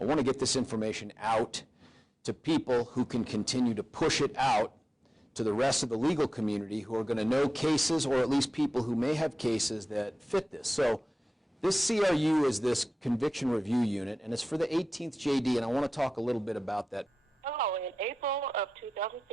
I want to get this information out to people who can continue to push it out to the rest of the legal community who are going to know cases, or at least people who may have cases that fit this. So this CRU is this conviction review unit, and it's for the 18th JD, and I want to talk a little bit about that. Oh, in April of 2016,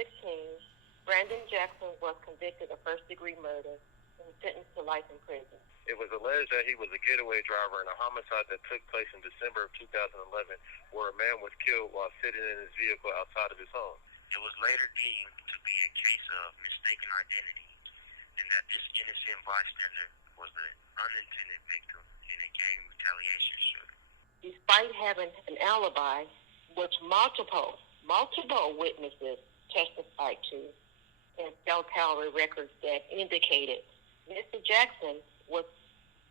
Brandon Jackson was convicted of first-degree murder and sentenced to life in prison. It was alleged that he was a getaway driver in a homicide that took place in December of 2011, where a man was killed while sitting in his vehicle outside of his home. It was later deemed to be a case of mistaken identity, and that this innocent bystander was the unintended victim in a gang retaliation shooting. Despite having an alibi, which multiple witnesses testified to, and cell tower records that indicated Mr. Jackson was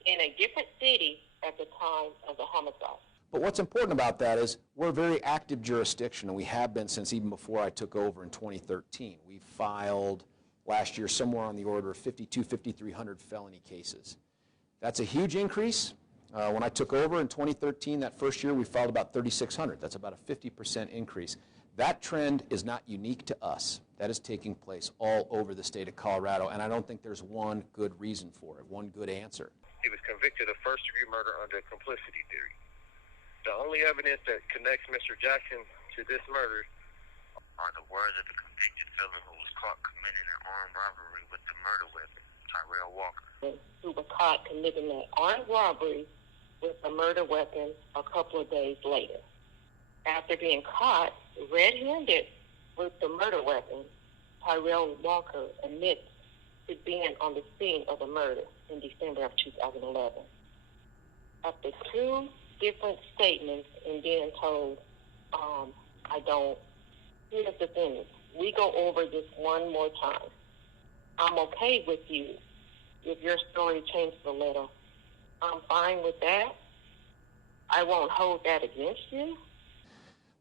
in a different city at the time of the homicide. But what's important about that is we're a very active jurisdiction, and we have been since even before I took over in 2013. We filed last year somewhere on the order of 5,300 felony cases. That's a huge increase. When I took over in 2013, that first year, we filed about 3,600. That's about a 50% increase. That trend is not unique to us. That is taking place all over the state of Colorado, and I don't think there's one good reason for it, one good answer. He was convicted of first-degree murder under complicity theory. The only evidence that connects Mr. Jackson to this murder are the words of the convicted felon who was caught committing an armed robbery with the murder weapon, Tyrell Walker. Who was caught committing an armed robbery with a murder weapon a couple of days later. After being caught red-handed with the murder weapon, Tyrell Walker admits to being on the scene of the murder in December of 2011. After two different statements and being told, here's the thing, we go over this one more time. I'm okay with you if your story changes a little. I'm fine with that. I won't hold that against you.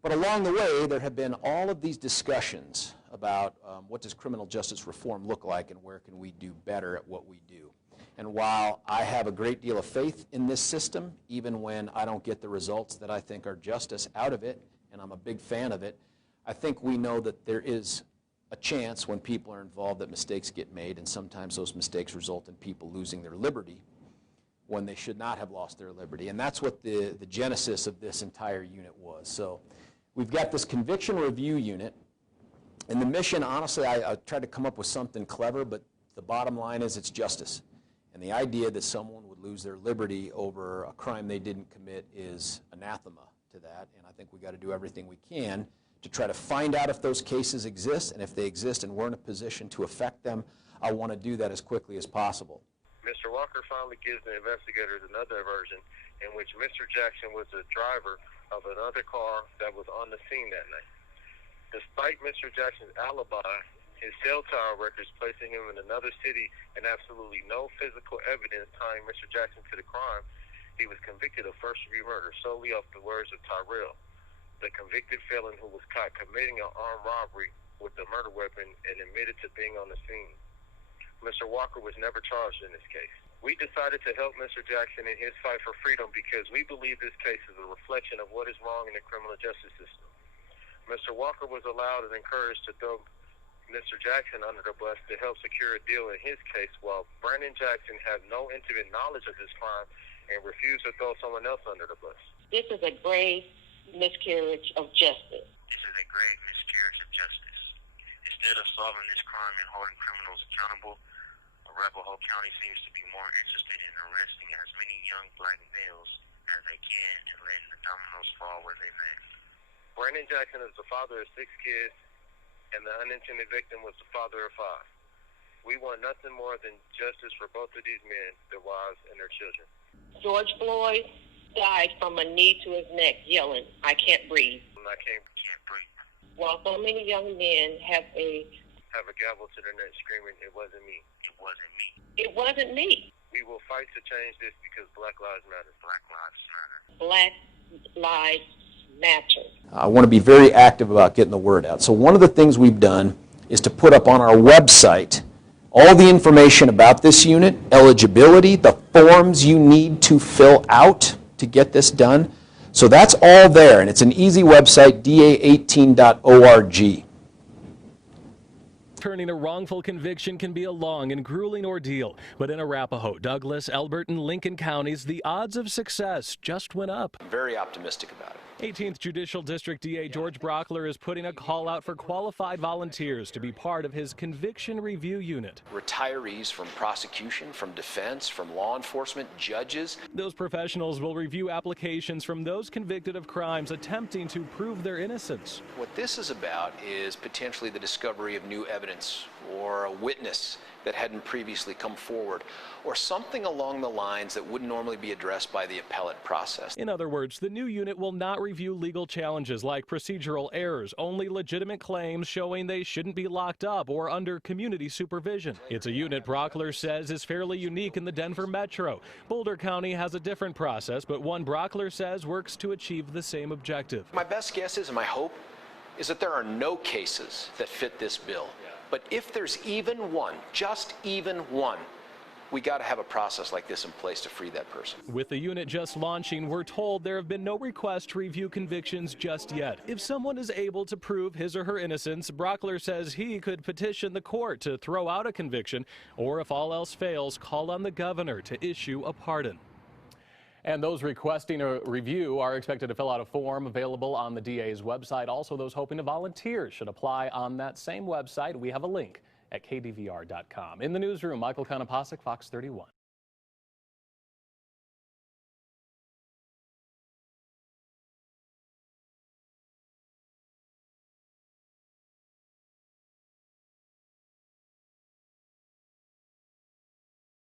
But along the way, there have been all of these discussions about what does criminal justice reform look like and where can we do better at what we do. And while I have a great deal of faith in this system, even when I don't get the results that I think are justice out of it, and I'm a big fan of it, I think we know that there is a chance when people are involved that mistakes get made, and sometimes those mistakes result in people losing their liberty when they should not have lost their liberty. And that's what the genesis of this entire unit was. So we've got this conviction review unit, and the mission, honestly, I tried to come up with something clever, but the bottom line is it's justice. And the idea that someone would lose their liberty over a crime they didn't commit is anathema to that, and I think we've got to do everything we can to try to find out if those cases exist, and if they exist and we're in a position to affect them, I want to do that as quickly as possible. Mr. Walker finally gives the investigators another version in which Mr. Jackson was the driver of another car that was on the scene that night. Despite Mr. Jackson's alibi, his cell tower records placing him in another city and absolutely no physical evidence tying Mr. Jackson to the crime, he was convicted of first-degree murder solely off the words of Tyrell, the convicted felon who was caught committing an armed robbery with a murder weapon and admitted to being on the scene. Mr. Walker was never charged in this case. We decided to help Mr. Jackson in his fight for freedom because we believe this case is a reflection of what is wrong in the criminal justice system. Mr. Walker was allowed and encouraged to throw Mr. Jackson under the bus to help secure a deal in his case, while Brandon Jackson had no intimate knowledge of this crime and refused to throw someone else under the bus. This is a grave miscarriage of justice. This is a grave miscarriage of justice. Instead of solving this crime and holding criminals accountable, Arapahoe County seems to be more interested in arresting as many young black males as they can and letting the dominoes fall where they may. Brandon Jackson is the father of 6 kids, and the unintended victim was the father of 5. We want nothing more than justice for both of these men, their wives, and their children. George Floyd died from a knee to his neck yelling, "I can't breathe." I can't breathe. While so many young men have a gavel to their neck screaming, "It wasn't me. It wasn't me. It wasn't me." We will fight to change this because Black Lives Matter. Black Lives Matter. Black Lives Matter. I want to be very active about getting the word out. So one of the things we've done is to put up on our website all the information about this unit, eligibility, the forms you need to fill out to get this done. So that's all there, and it's an easy website, da18.org. Turning a wrongful conviction can be a long and grueling ordeal, but in Arapahoe, Douglas, Elbert, and Lincoln counties, the odds of success just went up. I'm very optimistic about it. 18th Judicial District DA George Brockler is putting a call out for qualified volunteers to be part of his conviction review unit. Retirees from prosecution, from defense, from law enforcement, judges. Those professionals will review applications from those convicted of crimes attempting to prove their innocence. What this is about is potentially the discovery of new evidence or a witness that hadn't previously come forward, or something along the lines that wouldn't normally be addressed by the appellate process. In other words, the new unit will not review legal challenges like procedural errors, only legitimate claims showing they shouldn't be locked up or under community supervision. It's a unit Brockler says is fairly unique in the Denver metro. Boulder County has a different process, but one Brockler says works to achieve the same objective. My best guess is, and my hope, is that there are no cases that fit this bill. But if there's even one, just even one, we got to have a process like this in place to free that person. With the unit just launching, we're told there have been no requests to review convictions just yet. If someone is able to prove his or her innocence, Brockler says he could petition the court to throw out a conviction, or if all else fails, call on the governor to issue a pardon. And those requesting a review are expected to fill out a form available on the DA's website. Also, those hoping to volunteer should apply on that same website. We have a link at kdvr.com. In the newsroom, Michael Konopasek, Fox 31.